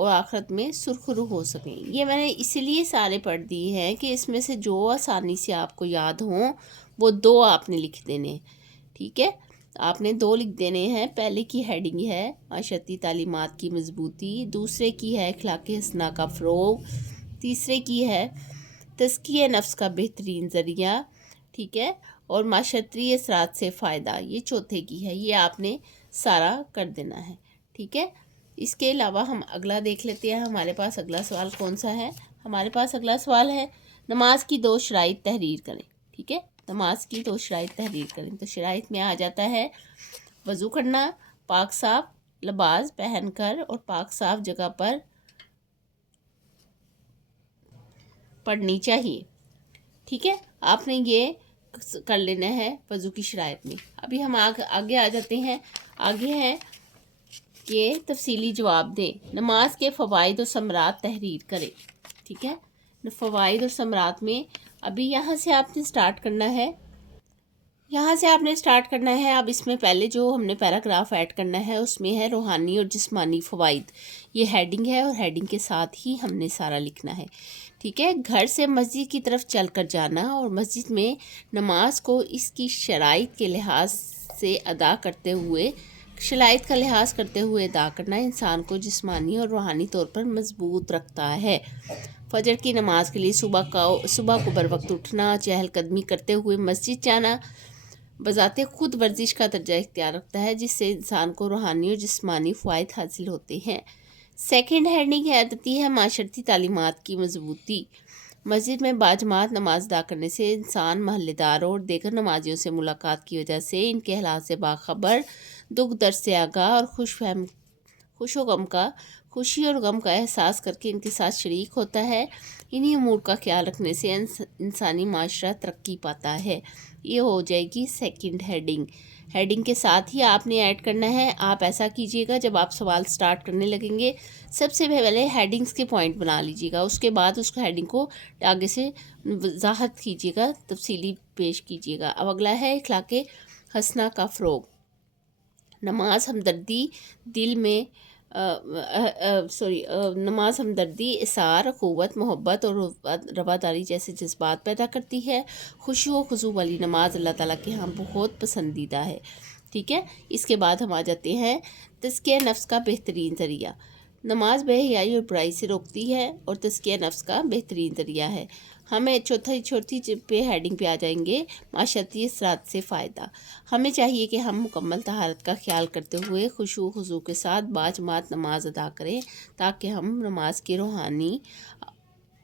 اور آخرت میں سرخرو ہو سکیں۔ یہ میں نے اسی لیے سارے پڑھ دی ہیں کہ اس میں سے جو آسانی سے آپ کو یاد ہوں وہ 2 آپ نے لکھ دینے ہیں، ٹھیک ہے؟ آپ نے 2 لکھ دینے ہیں۔ پہلے کی ہیڈنگ ہے معاشرتی تعلیمات کی مضبوطی، دوسرے کی ہے اخلاق حسنہ کا فروغ، تیسرے کی ہے تزکیہ نفس کا بہترین ذریعہ، ٹھیک ہے، اور معاشرتی اثرات سے فائدہ یہ چوتھے کی ہے۔ یہ آپ نے سارا کر دینا ہے، ٹھیک ہے۔ اس کے علاوہ ہم اگلا دیکھ لیتے ہیں، ہمارے پاس اگلا سوال کون سا ہے؟ ہمارے پاس اگلا سوال ہے نماز کی 2 شرائط تحریر کریں، ٹھیک ہے؟ نماز کی 2 شرائط تحریر کریں۔ تو شرائط میں آ جاتا ہے وضو کرنا، پاک صاف لباس پہن کر اور پاک صاف جگہ پر پڑھنی چاہیے، ٹھیک ہے؟ آپ نے یہ کر لینا ہے وضو کی شرائط میں۔ ابھی ہم آگے آ جاتے ہیں۔ آگے ہے کہ تفصیلی جواب دیں، نماز کے فوائد اور ثمرات تحریر کریں، ٹھیک ہے؟ فوائد اور ثمرات میں ابھی یہاں سے آپ نے سٹارٹ کرنا ہے، اب اس میں پہلے جو ہم نے پیراگراف ایڈ کرنا ہے اس میں ہے روحانی اور جسمانی فوائد، یہ ہیڈنگ ہے اور ہیڈنگ کے ساتھ ہی ہم نے سارا لکھنا ہے، ٹھیک ہے؟ گھر سے مسجد کی طرف چل کر جانا اور مسجد میں نماز کو اس کی شرائط کے لحاظ سے شرائط کا لحاظ کرتے ہوئے ادا کرنا انسان کو جسمانی اور روحانی طور پر مضبوط رکھتا ہے۔ فجر کی نماز کے لیے صبح کو بروقت اٹھنا، چہل قدمی کرتے ہوئے مسجد جانا بذات خود ورزش کا درجہ اختیار رکھتا ہے، جس سے انسان کو روحانی اور جسمانی فوائد حاصل ہوتے ہیں۔ سیکنڈ ہیڈنگ ہے معاشرتی تعلیمات کی مضبوطی۔ مسجد میں باجماعت نماز ادا کرنے سے انسان محلے داروں اور دیگر نمازیوں سے ملاقات کی وجہ سے ان کے حالات سے باخبر، دکھ درد سے آگاہ اور خوشی اور غم کا احساس کر کے ان کے ساتھ شریک ہوتا ہے۔ انہی امور کا خیال رکھنے سے انسانی معاشرہ ترقی پاتا ہے۔ یہ ہو جائے گی سیکنڈ ہیڈنگ کے ساتھ ہی آپ نے ایڈ کرنا ہے۔ آپ ایسا کیجئے گا جب آپ سوال سٹارٹ کرنے لگیں گے سب سے پہلے ہیڈنگز کے پوائنٹ بنا لیجئے گا، اس کے بعد اس کو ہیڈنگ کو آگے سے وضاحت کیجئے گا، تفصیلی پیش کیجئے گا۔ اب اگلا ہے اخلاق حسنہ کا فروغ۔ نماز ہمدردی، اثار، قوت، محبت اور رواداری جیسے جذبات پیدا کرتی ہے۔ خشوع و خضوع والی نماز اللہ تعالیٰ کے ہاں بہت پسندیدہ ہے، ٹھیک ہے؟ اس کے بعد ہم آ جاتے ہیں تزکیہ نفس کا بہترین ذریعہ۔ نماز بے حیائی اور برائی سے روکتی ہے اور تزکیہ نفس کا بہترین ذریعہ ہے۔ ہمیں چوتھی پہ ہیڈنگ پہ آ جائیں گے معاشرتی اثرات سے فائدہ۔ ہمیں چاہیے کہ ہم مکمل طہارت کا خیال کرتے ہوئے خشوع و خضوع کے ساتھ باجماعت نماز ادا کریں تاکہ ہم نماز کے روحانی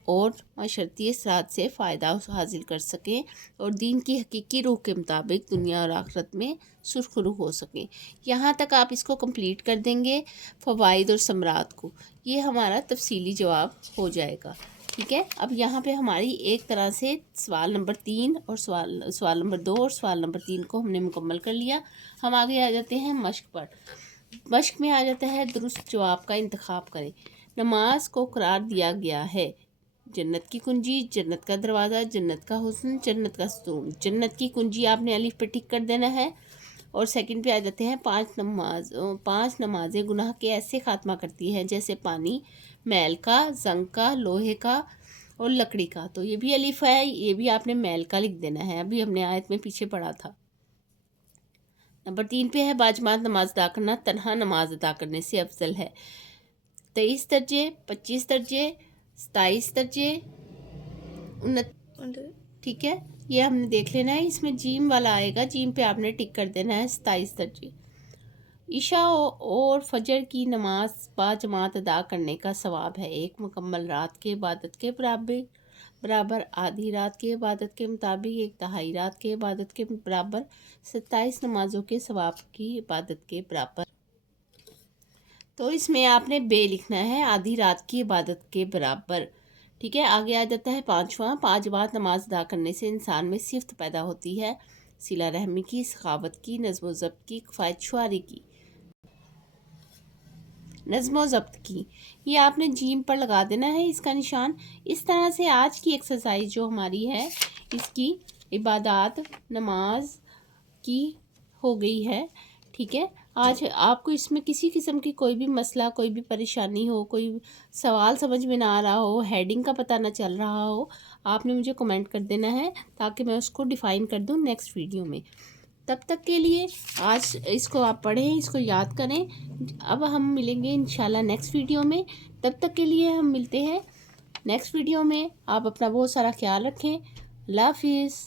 اور معاشرتی اثرات سے فائدہ حاصل کر سکیں اور دین کی حقیقی روح کے مطابق دنیا اور آخرت میں سرخرو ہو سکیں۔ یہاں تک آپ اس کو کمپلیٹ کر دیں گے فوائد اور ثمرات کو، یہ ہمارا تفصیلی جواب ہو جائے گا، ٹھیک ہے؟ اب یہاں پہ ہماری ایک طرح سے سوال نمبر 3 اور سوال نمبر 2 اور سوال نمبر 3 کو ہم نے مکمل کر لیا۔ ہم آگے آ جاتے ہیں مشق پر۔ مشق میں آ جاتا ہے درست جواب کا انتخاب کریں۔ نماز کو قرار دیا گیا ہے جنت کی کنجی، جنت کا دروازہ، جنت کا حسن، جنت کا ستون۔ جنت کی کنجی آپ نے الف پہ ٹک کر دینا ہے۔ اور سیکنڈ پہ آ جاتے ہیں 5 نمازیں گناہ کے ایسے خاتمہ کرتی ہیں جیسے پانی، میل کا، زنگ کا، لوہے کا اور لکڑی کا۔ تو یہ بھی الف ہے، یہ بھی آپ نے میل کا لکھ دینا ہے، ابھی ہم نے آیت میں پیچھے پڑھا تھا۔ نمبر 3 پہ ہے باجماعت نماز ادا کرنا تنہا نماز ادا کرنے سے افضل ہے۔ 23 درجے، 25 درجے، 27 درجے، ٹھیک ہے؟ یہ ہم نے دیکھ لینا ہے۔ اس میں جیم والا آئے گا، جیم پہ آپ نے ٹک کر دینا ہے 27 درجے۔ عشاء اور فجر کی نماز باجماعت ادا کرنے کا ثواب ہے ایک مکمل رات کے عبادت کے برابر، آدھی رات کے عبادت کے مطابق ایک تہائی رات کے عبادت کے برابر، 27 نمازوں کے ثواب کی عبادت کے برابر۔ تو اس میں آپ نے بے لکھنا ہے، آدھی رات کی عبادت کے برابر، ٹھیک ہے؟ آگے آ جاتا ہے 5واں، 5 وقت نماز ادا کرنے سے انسان میں صفت پیدا ہوتی ہے صلہ رحمی کی، سخاوت کی، نظم و ضبط کی، کفایت شعاری کی۔ نظم و ضبط کی یہ آپ نے جیم پر لگا دینا ہے اس کا نشان۔ اس طرح سے آج کی ایکسرسائز جو ہماری ہے اس کی عبادات نماز کی ہو گئی ہے، ٹھیک ہے؟ آج آپ کو اس میں کسی قسم کی کوئی بھی مسئلہ، کوئی بھی پریشانی ہو، کوئی سوال سمجھ میں نہ آ رہا ہو، ہیڈنگ کا پتہ نہ چل رہا ہو، آپ نے مجھے کمنٹ کر دینا ہے تاکہ میں اس کو ڈیفائن کر دوں نیکسٹ ویڈیو میں۔ تب تک کے لیے آج اس کو آپ پڑھیں، اس کو یاد کریں۔ اب ہم ملیں گے انشاءاللہ نیکسٹ ویڈیو میں۔ تب تک کے لیے ہم ملتے ہیں نیکسٹ ویڈیو میں۔ آپ اپنا بہت سارا خیال رکھیں۔ اللہ حافظ۔